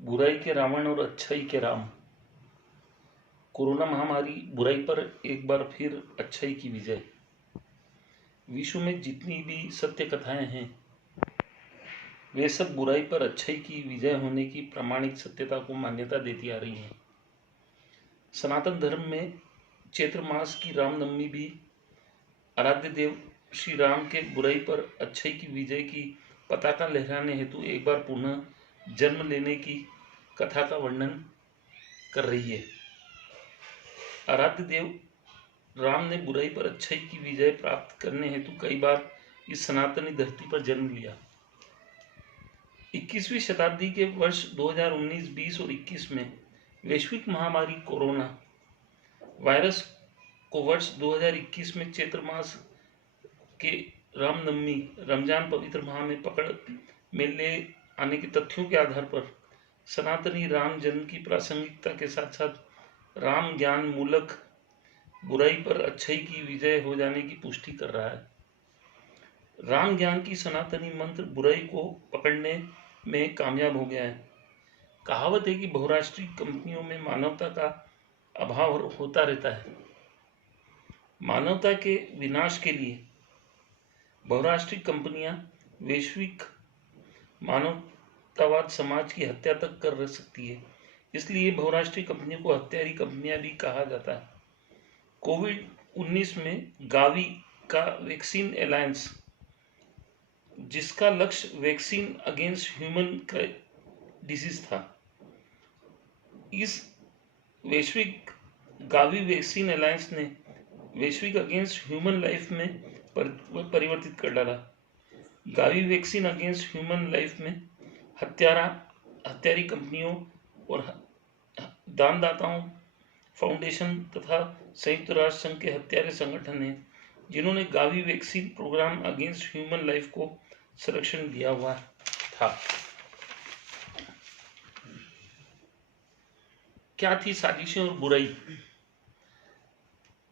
बुराई के रावण और अच्छाई के राम। कोरोना महामारी बुराई पर एक बार फिर अच्छाई की विजय। विश्व में जितनी भी सत्य कथाएं हैं वे सब बुराई पर अच्छाई की विजय होने की प्रामाणिक सत्यता को मान्यता देती आ रही हैं। सनातन धर्म में चैत्र मास की रामनवमी भी आराध्य देव श्री राम के बुराई पर अच्छाई की विजय की पताका लहराने हेतु एक बार पुनः जन्म लेने की कथा का वर्णन कर रही है। आराध्य देव राम ने बुराई पर अच्छाई की विजय प्राप्त करने हेतु कई बार इस सनातनी धरती पर जन्म लिया। 21वीं शताब्दी के वर्ष 2019, 20 और 21 में वैश्विक महामारी कोरोना वायरस को वर्ष 2021 में चैत्र मास के रामनवमी रमजान पवित्र माह में पकड़ में ले आने के तथ्यों के आधार पर सनातनी राम जन्म की प्रासंगिकता के साथ साथ राम ज्ञान मूलक बुराई पर अच्छाई की विजय हो जाने की पुष्टि कर रहा है। राम ज्ञान की सनातनी मंत्र बुराई को पकड़ने में कामयाब हो गया है। कहावत है कि बहुराष्ट्रीय कंपनियों में मानवता का अभाव होता रहता है। मानवता के विनाश के लिए बहुराष्ट्रीय कंपनियां वैश्विक मानवतावाद समाज की हत्या तक कर सकती है। इसलिए बहुराष्ट्रीय कंपनियों को हत्यारी कंपनियां भी कहा जाता है। कोविड-19 में गावी का वैक्सीन अलायंस, जिसका लक्ष्य वैक्सीन अगेंस्ट ह्यूमन डिसीज था, इस वैश्विक गावी वैक्सीन अलायंस ने वैश्विक अगेंस्ट ह्यूमन लाइफ में परिवर्तित कर डाला। Gavi vaccine against human life में हत्यारी कंपनियों और दानदाताओं, फाउंडेशन तथा संयुक्त राष्ट्र संघ के हत्यारे संगठन हैं जिन्होंने Gavi vaccine programme against human life को संरक्षण दिया हुआ था। क्या थी साजिशें और बुराई?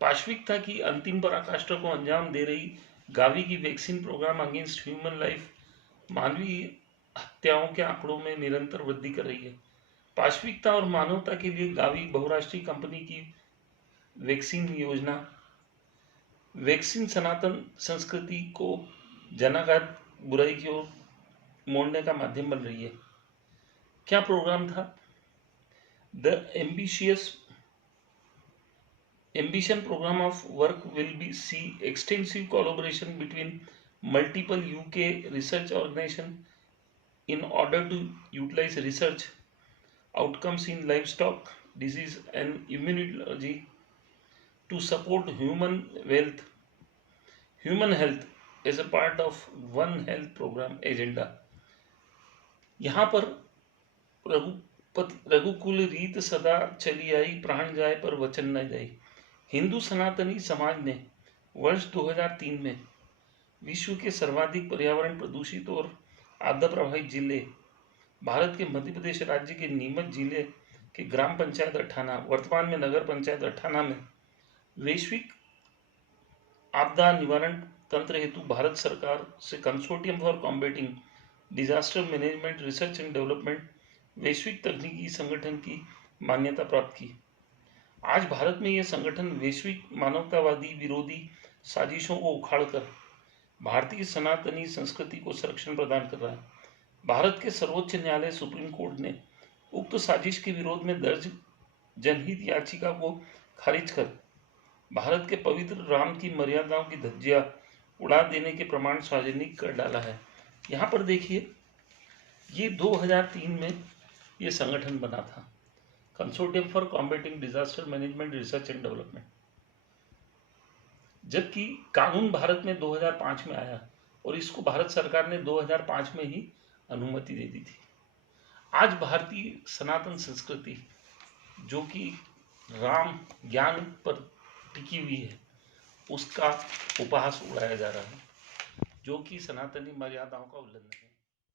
पाशविकता की अंतिम पराकाष्ठा को अंजाम दे रही गावी की vaccine programme against human life मानवीय हत्याओं के आंकड़ों में निरंतर वृद्धि कर रही है। पाशविकता और मानवता के लिए गावी बहुराष्ट्रीय कंपनी की वैक्सीन योजना वैक्सीन सनातन संस्कृति को जनाघात बुराई की ओर मोड़ने का माध्यम बन रही है। क्या प्रोग्राम था? The ambition program of work will see extensive collaboration between multiple UK research organizations in order to utilize research outcomes in livestock disease and immunology to support human health as a part of One Health program agenda। यहाँ पर रघुकुल रीत सदा चली आई, प्राण जाए पर वचन न जाई। हिंदू सनातनी समाज ने वर्ष 2003 में विश्व के सर्वाधिक पर्यावरण प्रदूषित और आपदा प्रभावित जिले भारत के मध्य प्रदेश राज्य के नीमच जिले के ग्राम पंचायत अठाना, वर्तमान में नगर पंचायत अठाना में वैश्विक आपदा निवारण तंत्र हेतु भारत सरकार से consortium for combating disaster management research and development वैश्विक तकनीकी संगठन की मान्यता प्राप्त की। आज भारत में यह संगठन वैश्विक मानवतावादी विरोधी साजिशों को उखाड़कर भारतीय सनातनी संस्कृति को संरक्षण प्रदान कर रहा है। भारत के सर्वोच्च न्यायालय सुप्रीम कोर्ट ने उक्त साजिश के विरोध में दर्ज जनहित याचिका को खारिज कर भारत के पवित्र राम की मर्यादाओं की धज्जियां उड़ा देने के प्रमाण सार्वजनिक कर डाला है। यहाँ पर देखिए, ये 2003 में ये संगठन बना था, consortium for combating disaster management research and development, जबकि कानून भारत में 2005 में आया और इसको भारत सरकार ने 2005 में ही अनुमति दे दी थी। आज भारतीय सनातन संस्कृति जो कि राम ज्ञान पर टिकी हुई है, उसका उपहास उड़ाया जा रहा है, जो कि सनातनी मर्यादाओं का उल्लंघन है।